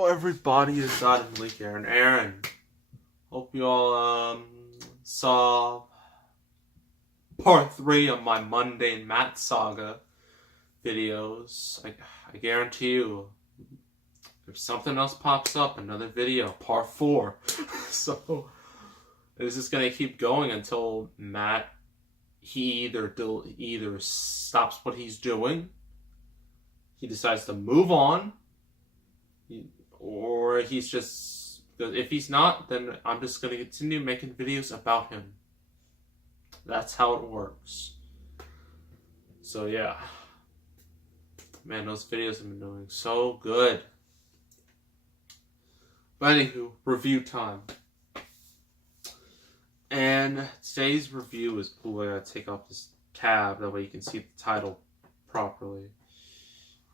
Hello everybody, it's Adam Leak Aaron. Hope you all saw part 3 of my mundane Matt saga videos. I guarantee you, if something else pops up, another video, part 4. So it's just gonna keep going until Matt he either stops what he's doing, he decides to move on. Or he's just... If he's not, then I'm just going to continue making videos about him. That's how it works. So yeah. Man, those videos have been doing so good. But anywho, review time. And today's review is... Ooh, I gotta take off this tab, that way you can see the title properly.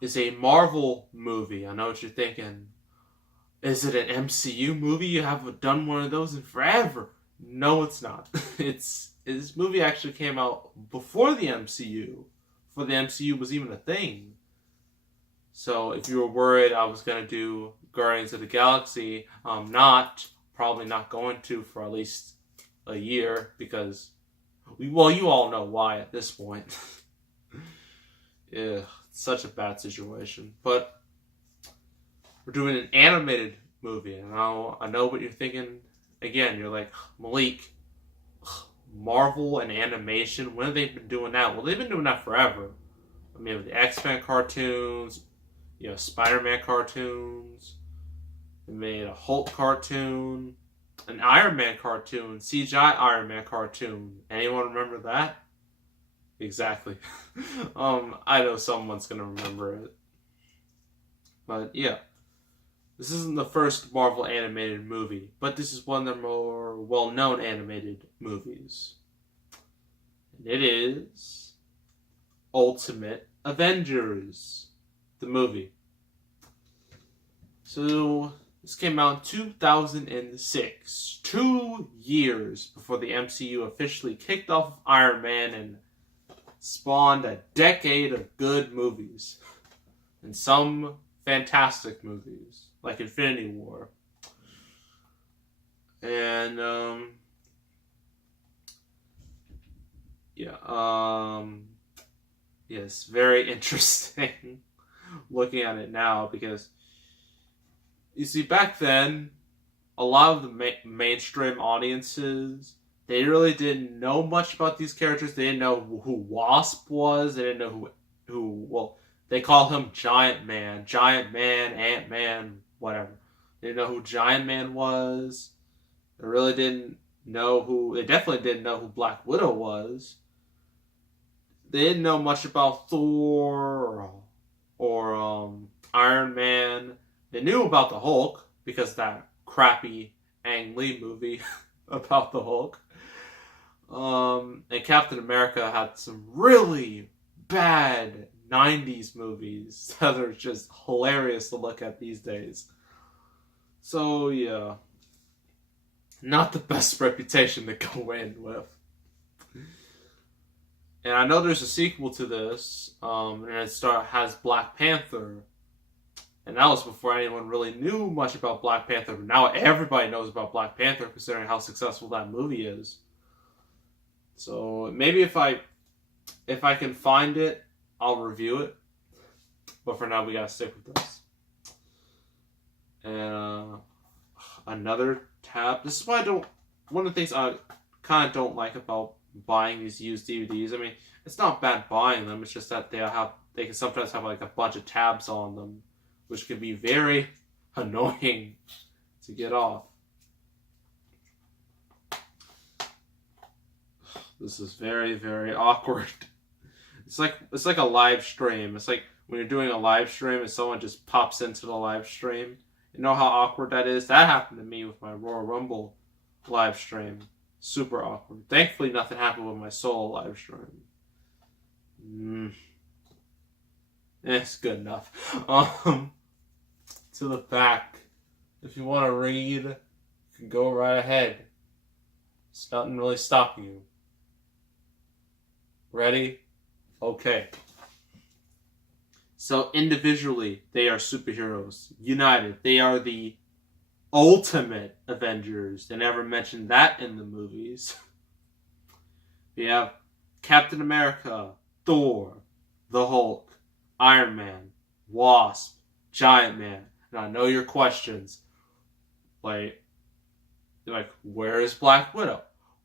It's a Marvel movie. I know what you're thinking. Is it an MCU movie? You haven't done one of those in forever. No, it's not. This movie actually came out before the MCU. Before the MCU was even a thing. So if you were worried I was going to do Guardians of the Galaxy, I'm not. Probably not going to for at least a year. Because, well, you all know why at this point. Yeah, it's such a bad situation. But we're doing an animated movie, and I know what you're thinking. Again, you're like, Malik, Marvel and animation, when have they been doing that? Well, they've been doing that forever. I mean, with the X-Men cartoons, Spider-Man cartoons, they made a Hulk cartoon, an Iron Man cartoon, CGI Iron Man cartoon. Anyone remember that? Exactly. I know someone's gonna remember it. But yeah. This isn't the first Marvel animated movie, but this is one of the more well-known animated movies. And it is Ultimate Avengers, the movie. So, this came out in 2006, 2 years before the MCU officially kicked off Iron Man and spawned a decade of good movies. And some fantastic movies, like Infinity War. And, yes, very interesting looking at it now, because, you see, back then, a lot of the mainstream audiences, they really didn't know much about these characters. They didn't know who Wasp was. They didn't know well, they call him Giant Man, Ant-Man, whatever. They didn't know who Giant Man was. They really didn't know they definitely didn't know who Black Widow was. They didn't know much about Thor or Iron Man. They knew about the Hulk, because that crappy Ang Lee movie about the Hulk. And Captain America had some really bad 90s movies that are just hilarious to look at these days. So, yeah. Not the best reputation to go in with. And I know there's a sequel to this, and it has Black Panther. And that was before anyone really knew much about Black Panther. But now everybody knows about Black Panther, considering how successful that movie is. So, maybe if I can find it, I'll review it. But for now, we gotta stick with this. And another tab. This is why one of the things I kind of don't like about buying these used DVDs. I mean, it's not bad buying them. It's just that they can sometimes have like a bunch of tabs on them, which can be very annoying to get off. This is very, very awkward. It's like a live stream. It's like when you're doing a live stream and someone just pops into the live stream. You know how awkward that is? That happened to me with my Royal Rumble live stream. Super awkward. Thankfully, nothing happened with my solo live stream. It's good enough. To the back. If you want to read, you can go right ahead. It's nothing really stopping you. Ready? Okay. So individually, they are superheroes. United, they are the ultimate Avengers. They never mentioned that in the movies. We have Captain America, Thor, the Hulk, Iron Man, Wasp, Giant Man. And I know your questions. Like, where is Black Widow?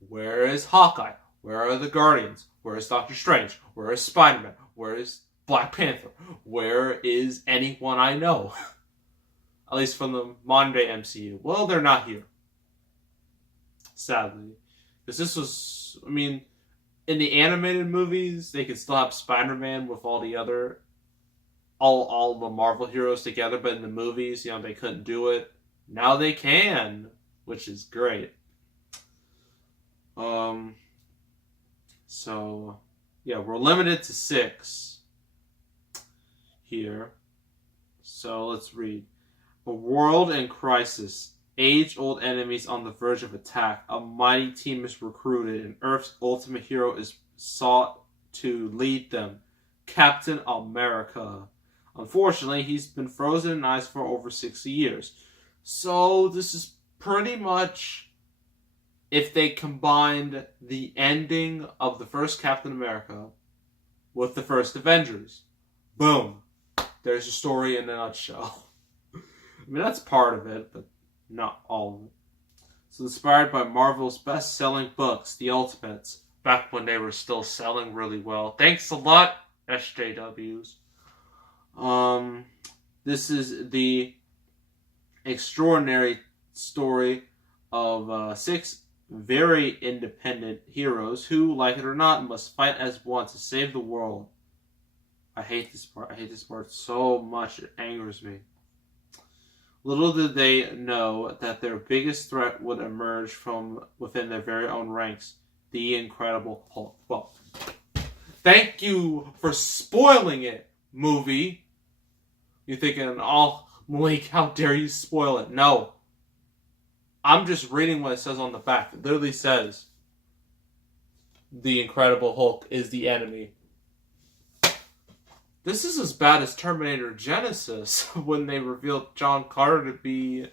Where is Hawkeye? Where are the Guardians? Where is Doctor Strange? Where is Spider-Man? Where is Black Panther? Where is anyone I know? At least from the modern day MCU. Well, they're not here. Sadly. Because this was, I mean, in the animated movies, they could still have Spider-Man with all the other, all the Marvel heroes together, but in the movies, they couldn't do it. Now they can, which is great. So, yeah, we're limited to 6 here. So let's read. A world in crisis. Age-old enemies on the verge of attack. A mighty team is recruited, and Earth's ultimate hero is sought to lead them. Captain America. Unfortunately, he's been frozen in ice for over 60 years. So this is pretty much if they combined the ending of the first Captain America with the first Avengers. Boom. There's your story in a nutshell. I mean, that's part of it, but not all of it. It's inspired by Marvel's best-selling books, The Ultimates, back when they were still selling really well. Thanks a lot, SJWs. This is the extraordinary story of 6 very independent heroes who, like it or not, must fight as one to save the world. I hate this part. I hate this part so much. It angers me. Little did they know that their biggest threat would emerge from within their very own ranks, the Incredible Hulk. Well, thank you for spoiling it, movie. You're thinking, oh, Malik, how dare you spoil it? No. I'm just reading what it says on the back. It literally says, the Incredible Hulk is the enemy. This is as bad as Terminator Genesis when they revealed John Connor to be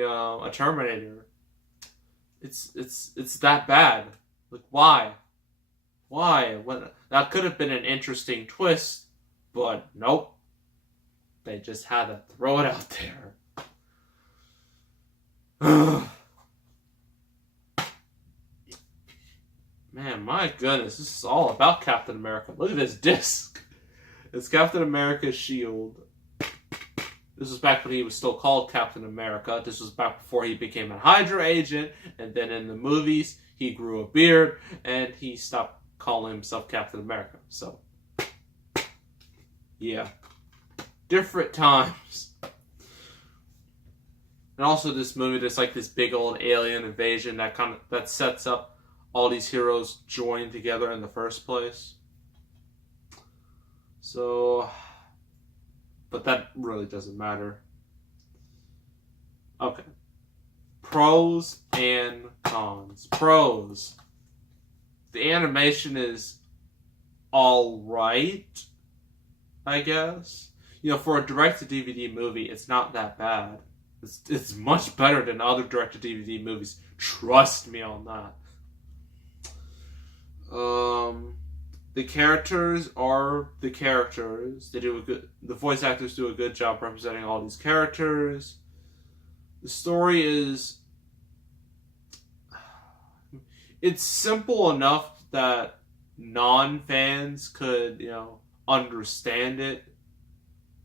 a Terminator. It's that bad. Like, why? That could have been an interesting twist, but nope. They just had to throw it out there. Man, my goodness, this is all about Captain America. Look at this disc. It's Captain America's shield. This was back when he was still called Captain America. This was back before he became a Hydra agent. And then in the movies, he grew a beard. And he stopped calling himself Captain America. So, yeah. Different times. And also this movie, there's like this big old alien invasion that sets up all these heroes joining together in the first place. So, but that really doesn't matter. Okay. Pros and cons. Pros. The animation is alright, I guess. For a direct-to-DVD movie, it's not that bad. It's much better than other direct-to-DVD movies. Trust me on that. The characters are the characters. The voice actors do a good job representing all these characters. The story is, it's simple enough that non-fans could, understand it.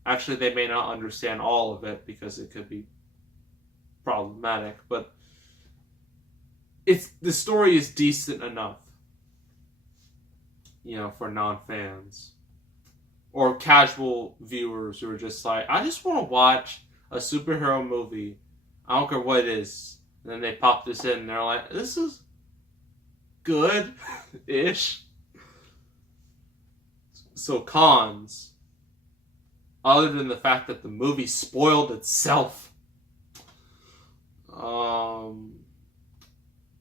Actually, they may not understand all of it because it could be problematic, but the story is decent enough. For non-fans. Or casual viewers who are just like, I just want to watch a superhero movie. I don't care what it is. And then they pop this in and they're like, this is good-ish. So cons. Other than the fact that the movie spoiled itself. The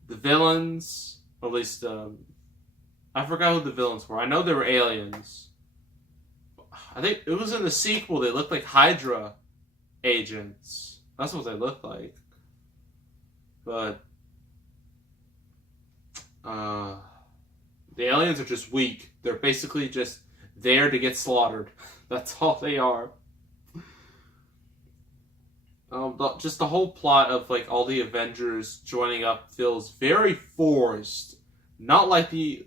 villains, or at least I forgot who the villains were. I know they were aliens. I think it was in the sequel. They looked like Hydra agents. That's what they looked like. But the aliens are just weak. They're basically just there to get slaughtered. That's all they are. Just the whole plot of like all the Avengers joining up feels very forced. Not like the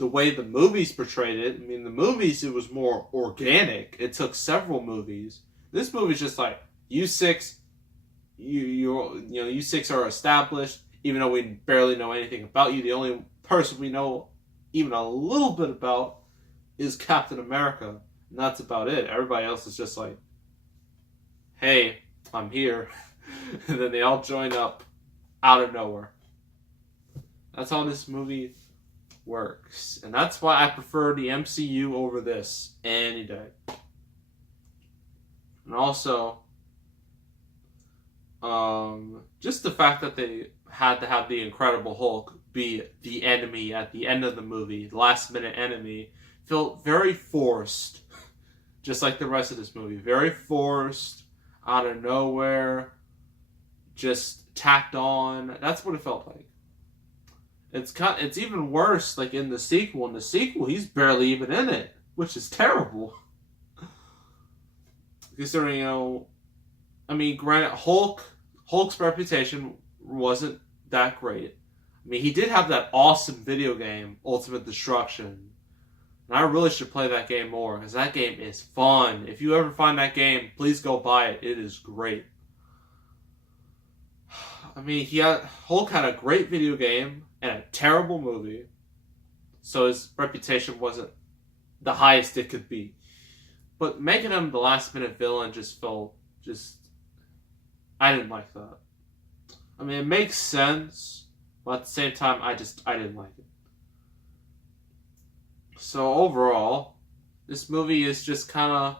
way the movies portrayed it. I mean, the movies, it was more organic. It took several movies. This movie's just like, you six are established, even though we barely know anything about you. The only person we know even a little bit about is Captain America, and that's about it. Everybody else is just like, hey, I'm here. And then they all join up out of nowhere. That's how this movie works. And that's why I prefer the MCU over this any day. And also, just the fact that they had to have the Incredible Hulk be the enemy at the end of the movie, the last minute enemy, felt very forced. Just like the rest of this movie. Very forced, out of nowhere, just tacked on. That's what it felt like. It's even worse like in the sequel. In the sequel, he's barely even in it, which is terrible. Considering, I mean, granted, Hulk's reputation wasn't that great. I mean, he did have that awesome video game, Ultimate Destruction. And I really should play that game more, because that game is fun. If you ever find that game, please go buy it. It is great. I mean, Hulk had a great video game and a terrible movie. So his reputation wasn't the highest it could be. But making him the last minute villain just felt I didn't like that. I mean, it makes sense, but at the same time, I didn't like it. So overall, this movie is just kind of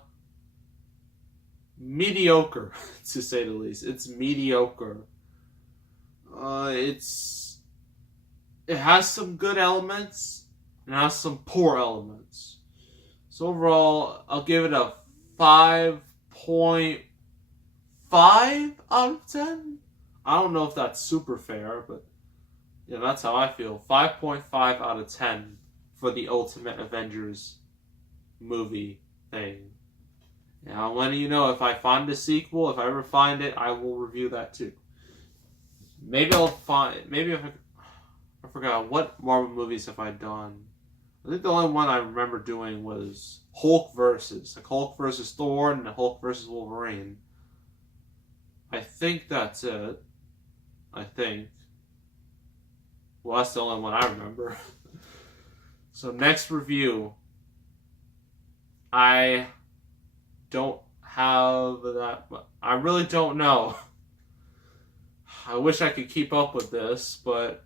mediocre, to say the least. It's mediocre. It has some good elements, and it has some poor elements. So overall, I'll give it a 5.5 out of 10. I don't know if that's super fair, but that's how I feel. 5.5 out of 10 for the Ultimate Avengers movie thing. And I'm letting you know, if I find a sequel, if I ever find it, I will review that too. Maybe I forgot, what Marvel movies have I done? I think the only one I remember doing was Hulk versus Thor and Hulk versus Wolverine. I think that's it. Well, that's the only one I remember. So next review, I don't have that. I really don't know. I wish I could keep up with this, but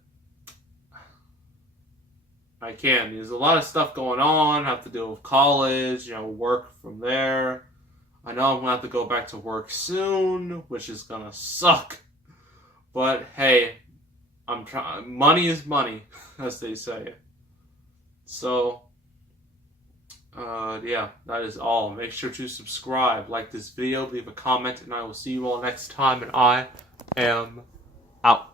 I can't. There's a lot of stuff going on. I have to deal with college, work from there. I know I'm going to have to go back to work soon, which is going to suck. But hey, I'm trying. Money is money, as they say. So, that is all. Make sure to subscribe, like this video, leave a comment, and I will see you all next time. And I am out.